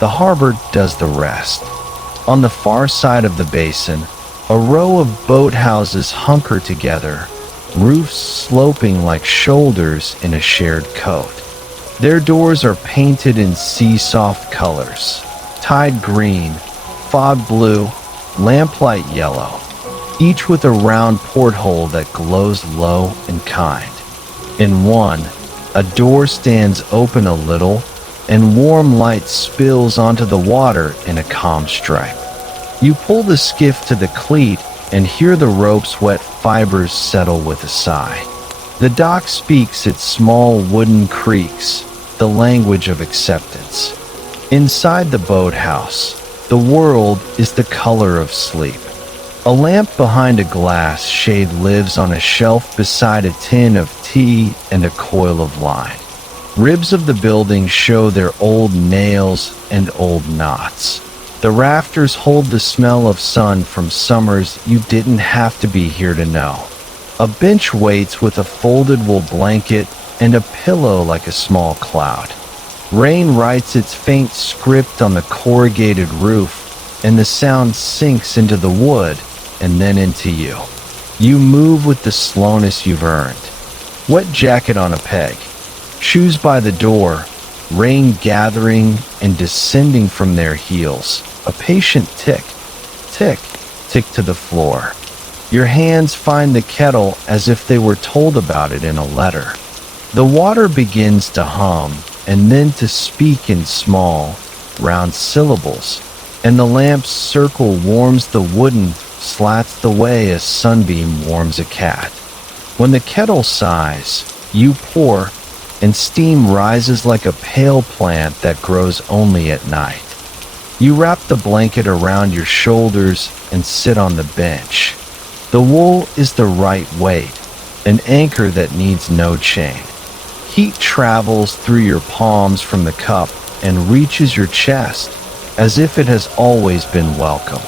The harbor does the rest. On the far side of the basin, a row of boathouses hunker together, roofs sloping like shoulders in a shared coat. Their doors are painted in sea-soft colors, tide green, fog blue, lamplight yellow, each with a round porthole that glows low and kind. In one, a door stands open a little, and warm light spills onto the water in a calm stripe. You pull the skiff to the cleat and hear the rope's wet fibers settle with a sigh. The dock speaks its small wooden creaks, the language of acceptance. Inside the boathouse, the world is the color of sleep. A lamp behind a glass shade lives on a shelf beside a tin of tea and a coil of line. Ribs of the building show their old nails and old knots. The rafters hold the smell of sun from summers you didn't have to be here to know. A bench waits with a folded wool blanket and a pillow like a small cloud. Rain writes its faint script on the corrugated roof, and the sound sinks into the wood and then into you. You move with the slowness you've earned. Wet jacket on a peg. Shoes by the door, rain gathering and descending from their heels. A patient tick, tick, tick to the floor. Your hands find the kettle as if they were told about it in a letter. The water begins to hum and then to speak in small, round syllables, and the lamp's circle warms the wooden slats the way a sunbeam warms a cat. When the kettle sighs, you pour, and steam rises like a pale plant that grows only at night. You wrap the blanket around your shoulders and sit on the bench. The wool is the right weight, an anchor that needs no chain. Heat travels through your palms from the cup and reaches your chest, as if it has always been welcome.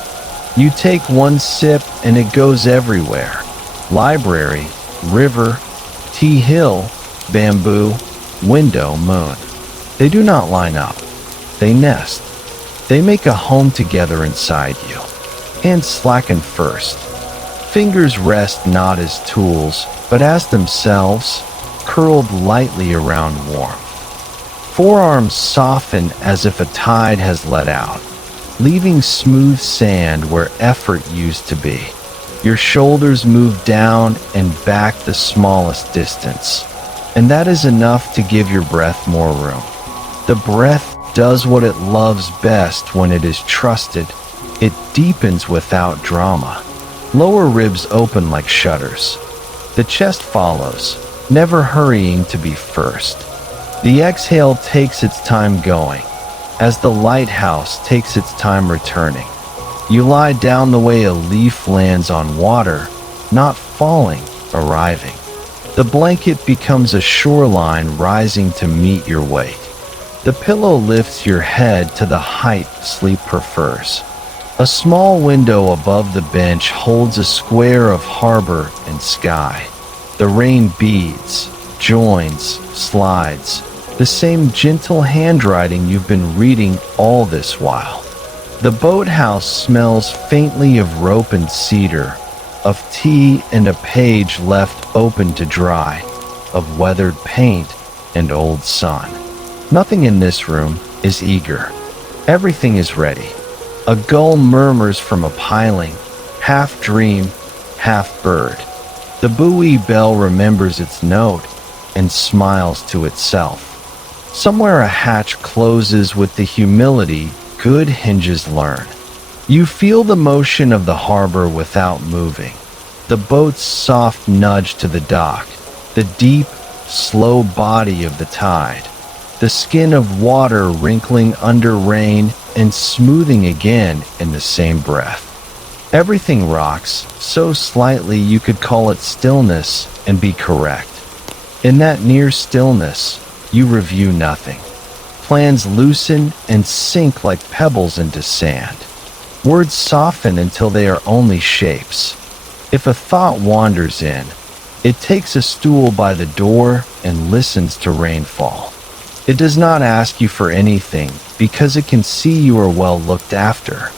You take one sip and it goes everywhere. Library, river, tea hill, bamboo, window, moon. They do not line up. They nest. They make a home together inside you. Hands slacken first. Fingers rest not as tools, but as themselves, curled lightly around warmth. Forearms soften as if a tide has let out, leaving smooth sand where effort used to be. Your shoulders move down and back the smallest distance, and that is enough to give your breath more room. The breath does what it loves best when it is trusted. It deepens without drama. Lower ribs open like shutters. The chest follows, never hurrying to be first. The exhale takes its time going, as the lighthouse takes its time returning. You lie down the way a leaf lands on water, not falling, arriving. The blanket becomes a shoreline rising to meet your weight. The pillow lifts your head to the height sleep prefers. A small window above the bench holds a square of harbor and sky. The rain beads, joins, slides, the same gentle handwriting you've been reading all this while. The boathouse smells faintly of rope and cedar, of tea and a page left open to dry, of weathered paint and old sun. Nothing in this room is eager. Everything is ready. A gull murmurs from a piling, half dream, half bird. The buoy bell remembers its note and smiles to itself. Somewhere a hatch closes with the humility good hinges learn. You feel the motion of the harbor without moving. The boat's soft nudge to the dock, the deep, slow body of the tide, the skin of water wrinkling under rain and smoothing again in the same breath. Everything rocks so slightly you could call it stillness and be correct. In that near stillness, you review nothing. Plans loosen and sink like pebbles into sand. Words soften until they are only shapes. If a thought wanders in, it takes a stool by the door and listens to rainfall. It does not ask you for anything because it can see you are well looked after.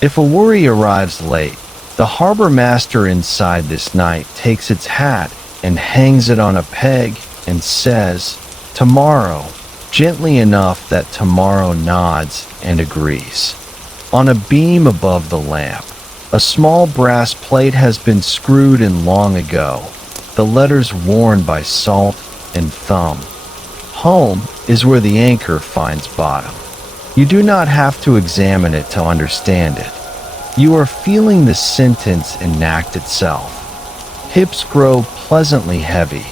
If a worry arrives late, the harbor master inside this night takes its hat and hangs it on a peg and says, "Tomorrow," gently enough that tomorrow nods and agrees. On a beam above the lamp, a small brass plate has been screwed in long ago, the letters worn by salt and thumb. Home is where the anchor finds bottom. You do not have to examine it to understand it. You are feeling the sentence enact itself. Hips grow pleasantly heavy,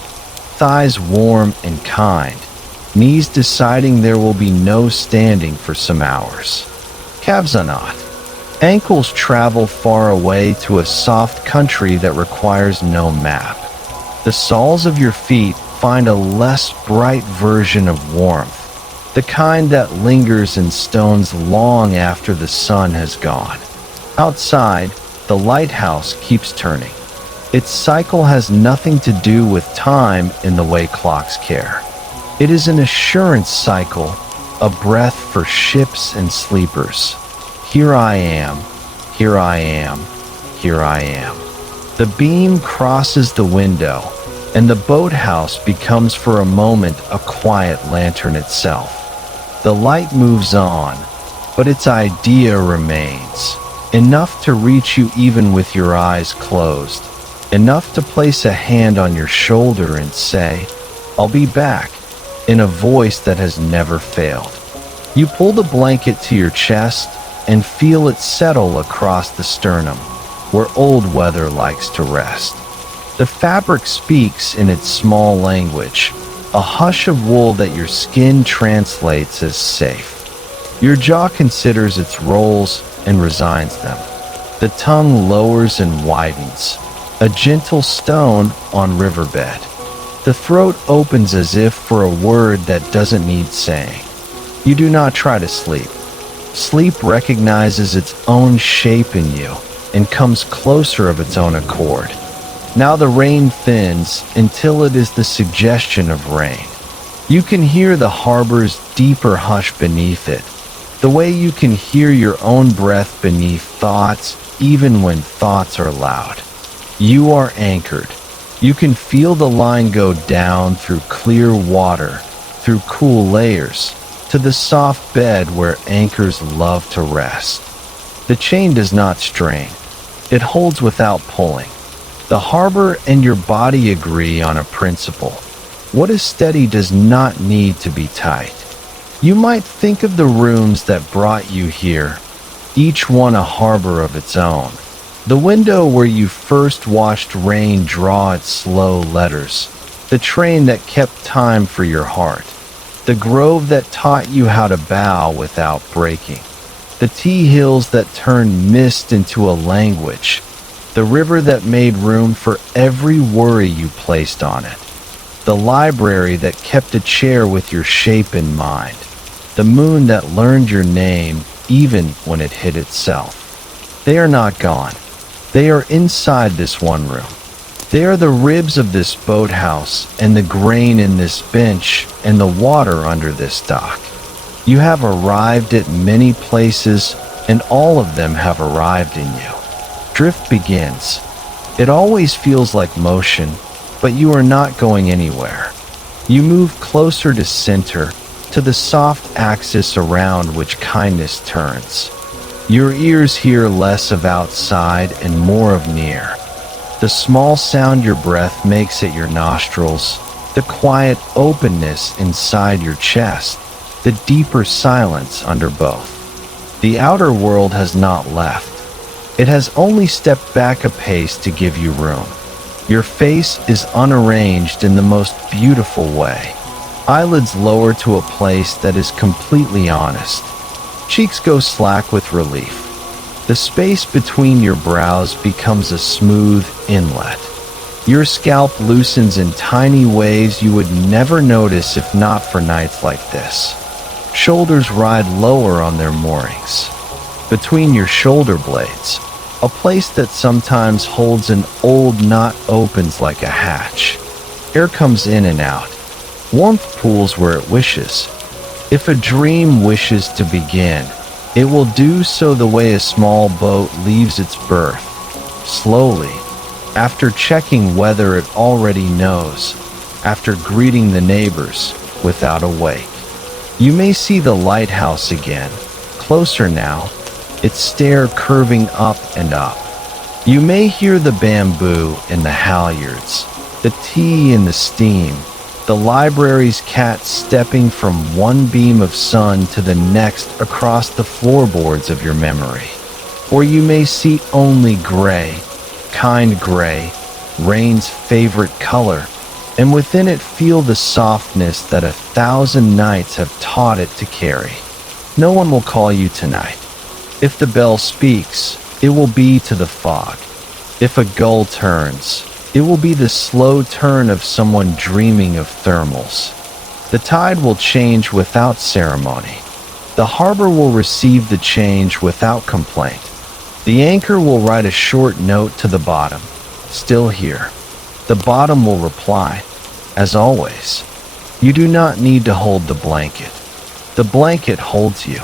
thighs warm and kind, knees deciding there will be no standing for some hours. Calves are not. Ankles travel far away to a soft country that requires no map. The soles of your feet find a less bright version of warmth, the kind that lingers in stones long after the sun has gone. Outside, the lighthouse keeps turning. Its cycle has nothing to do with time in the way clocks care. It is an assurance cycle, a breath for ships and sleepers. Here I am, here I am, here I am. The beam crosses the window, and the boathouse becomes for a moment a quiet lantern itself. The light moves on, but its idea remains. Enough to reach you even with your eyes closed. Enough to place a hand on your shoulder and say, "I'll be back," in a voice that has never failed. You pull the blanket to your chest and feel it settle across the sternum, where old weather likes to rest. The fabric speaks in its small language, a hush of wool that your skin translates as safe. Your jaw considers its roles and resigns them. The tongue lowers and widens, a gentle stone on riverbed. The throat opens as if for a word that doesn't need saying. You do not try to sleep. Sleep recognizes its own shape in you and comes closer of its own accord. Now the rain thins until it is the suggestion of rain. You can hear the harbor's deeper hush beneath it, the way you can hear your own breath beneath thoughts even when thoughts are loud. You are anchored. You can feel the line go down through clear water, through cool layers, to the soft bed where anchors love to rest. The chain does not strain. It holds without pulling. The harbor and your body agree on a principle. What is steady does not need to be tight. You might think of the rooms that brought you here, each one a harbor of its own. The window where you first watched rain draw its slow letters, the train that kept time for your heart. the grove that taught you how to bow without breaking, the tea hills that turned mist into a language, the river that made room for every worry you placed on it, the library that kept a chair with your shape in mind, the moon that learned your name even when it hid itself. They are not gone. They are inside this one room. They are the ribs of this boathouse, and the grain in this bench, and the water under this dock. You have arrived at many places, and all of them have arrived in you. Drift begins. It always feels like motion, but you are not going anywhere. You move closer to center, to the soft axis around which kindness turns. Your ears hear less of outside and more of near. The small sound your breath makes at your nostrils, the quiet openness inside your chest, the deeper silence under both. The outer world has not left. It has only stepped back a pace to give you room. Your face is unarranged in the most beautiful way. Eyelids lower to a place that is completely honest. Cheeks go slack with relief. The space between your brows becomes a smooth inlet. Your scalp loosens in tiny ways you would never notice if not for nights like this. Shoulders ride lower on their moorings. Between your shoulder blades, a place that sometimes holds an old knot opens like a hatch. Air comes in and out. Warmth pools where it wishes. If a dream wishes to begin, it will do so the way a small boat leaves its berth, slowly, after checking whether it already knows, after greeting the neighbors without a wake. You may see the lighthouse again, closer now, its stair curving up and up. You may hear the bamboo in the halyards, the tea in the steam, the library's cat stepping from one beam of sun to the next across the floorboards of your memory. Or you may see only gray, kind gray, rain's favorite color, and within it feel the softness that 1,000 nights have taught it to carry. No one will call you tonight. If the bell speaks, it will be to the fog. If a gull turns, it will be the slow turn of someone dreaming of thermals. The tide will change without ceremony. The harbor will receive the change without complaint. The anchor will write a short note to the bottom, still here. The bottom will reply, as always. You do not need to hold the blanket. The blanket holds you.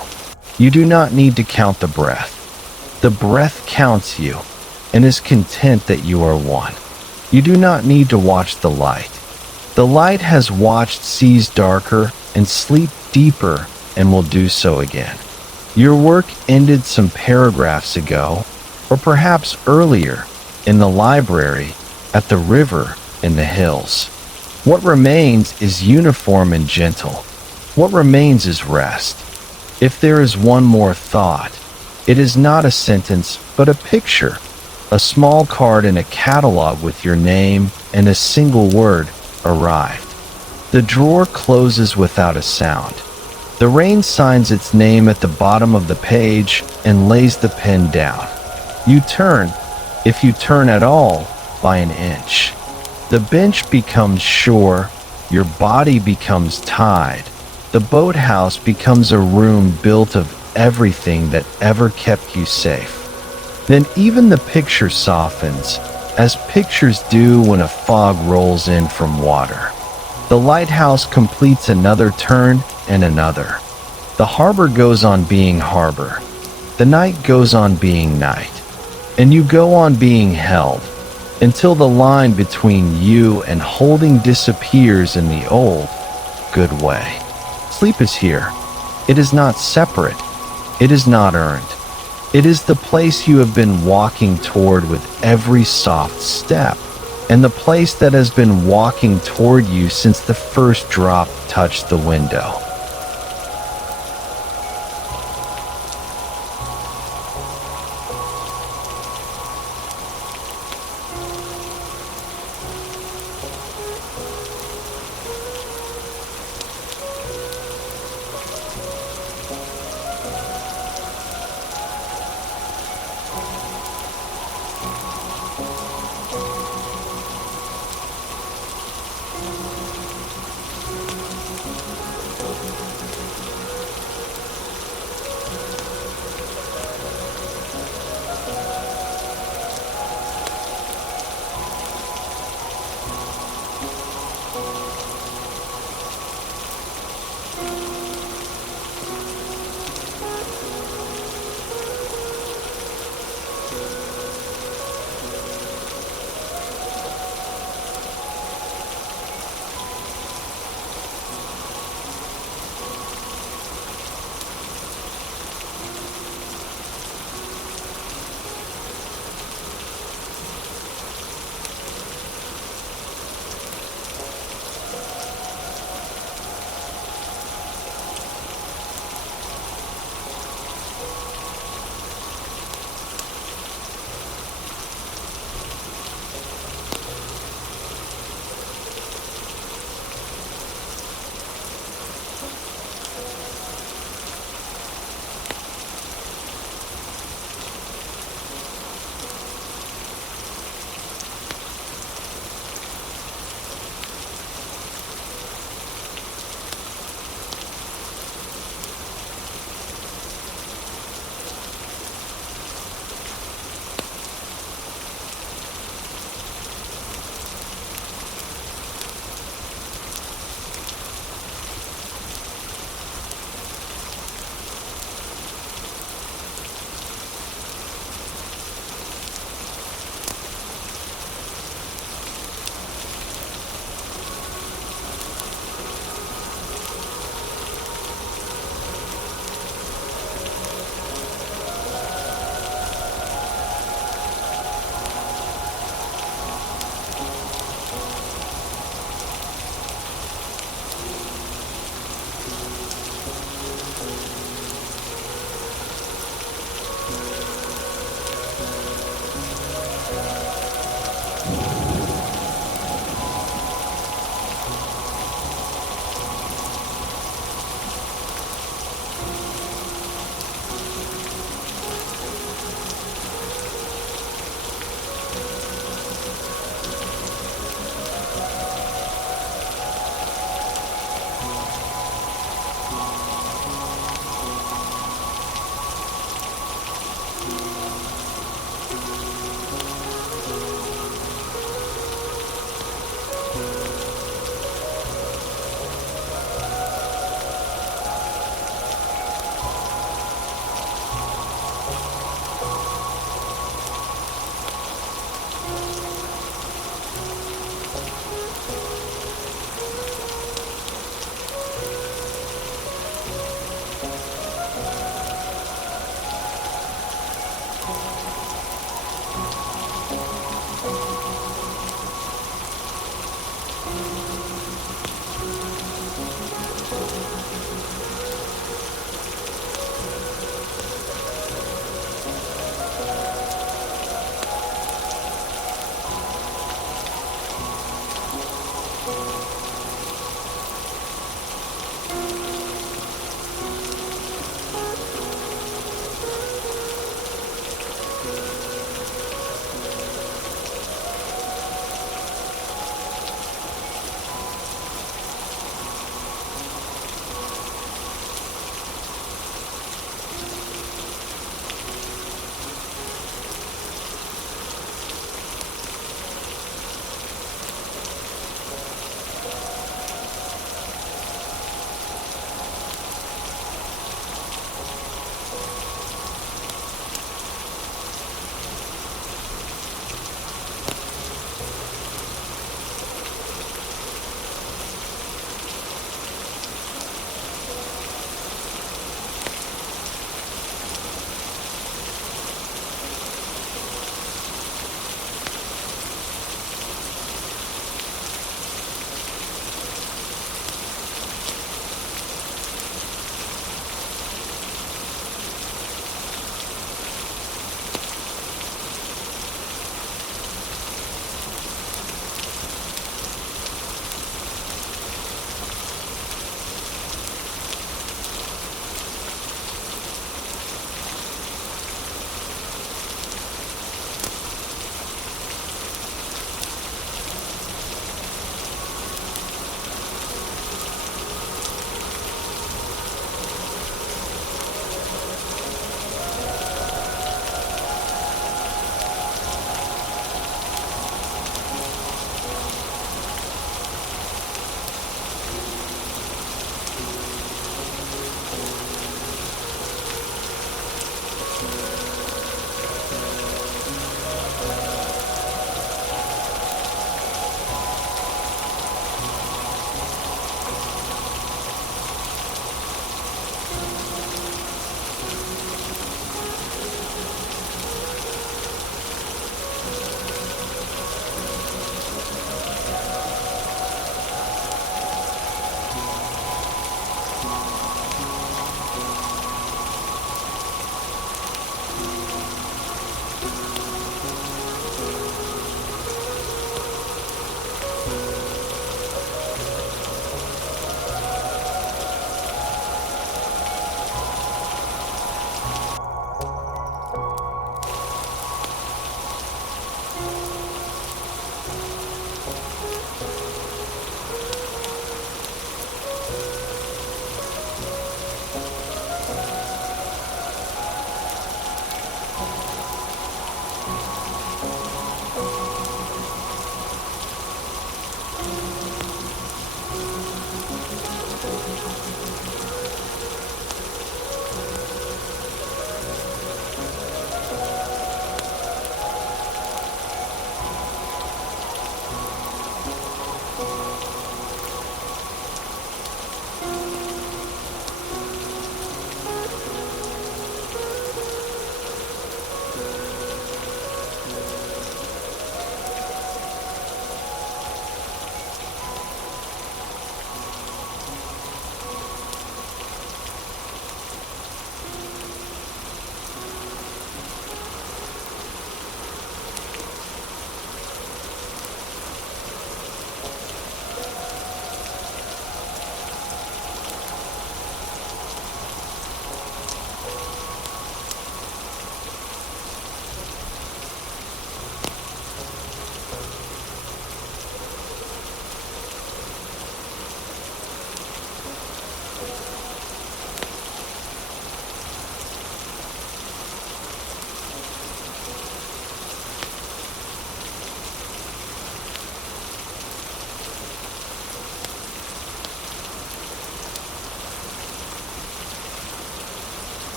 You do not need to count the breath. The breath counts you and is content that you are one. You do not need to watch the light. The light has watched seas darker and sleep deeper and will do so again. Your work ended some paragraphs ago, or perhaps earlier, in the library, at the river, in the hills. What remains is uniform and gentle. What remains is rest. If there is one more thought, it is not a sentence, but a picture. A small card in a catalog with your name and a single word, arrived. The drawer closes without a sound. The rain signs its name at the bottom of the page and lays the pen down. You turn, if you turn at all, by an inch. The bench becomes sure, your body becomes tied. The boathouse becomes a room built of everything that ever kept you safe. Then even the picture softens, as pictures do when a fog rolls in from water. The lighthouse completes another turn and another. The harbor goes on being harbor. The night goes on being night. And you go on being held, until the line between you and holding disappears in the old, good way. Sleep is here. It is not separate. It is not earned. It is the place you have been walking toward with every soft step, and the place that has been walking toward you since the first drop touched the window.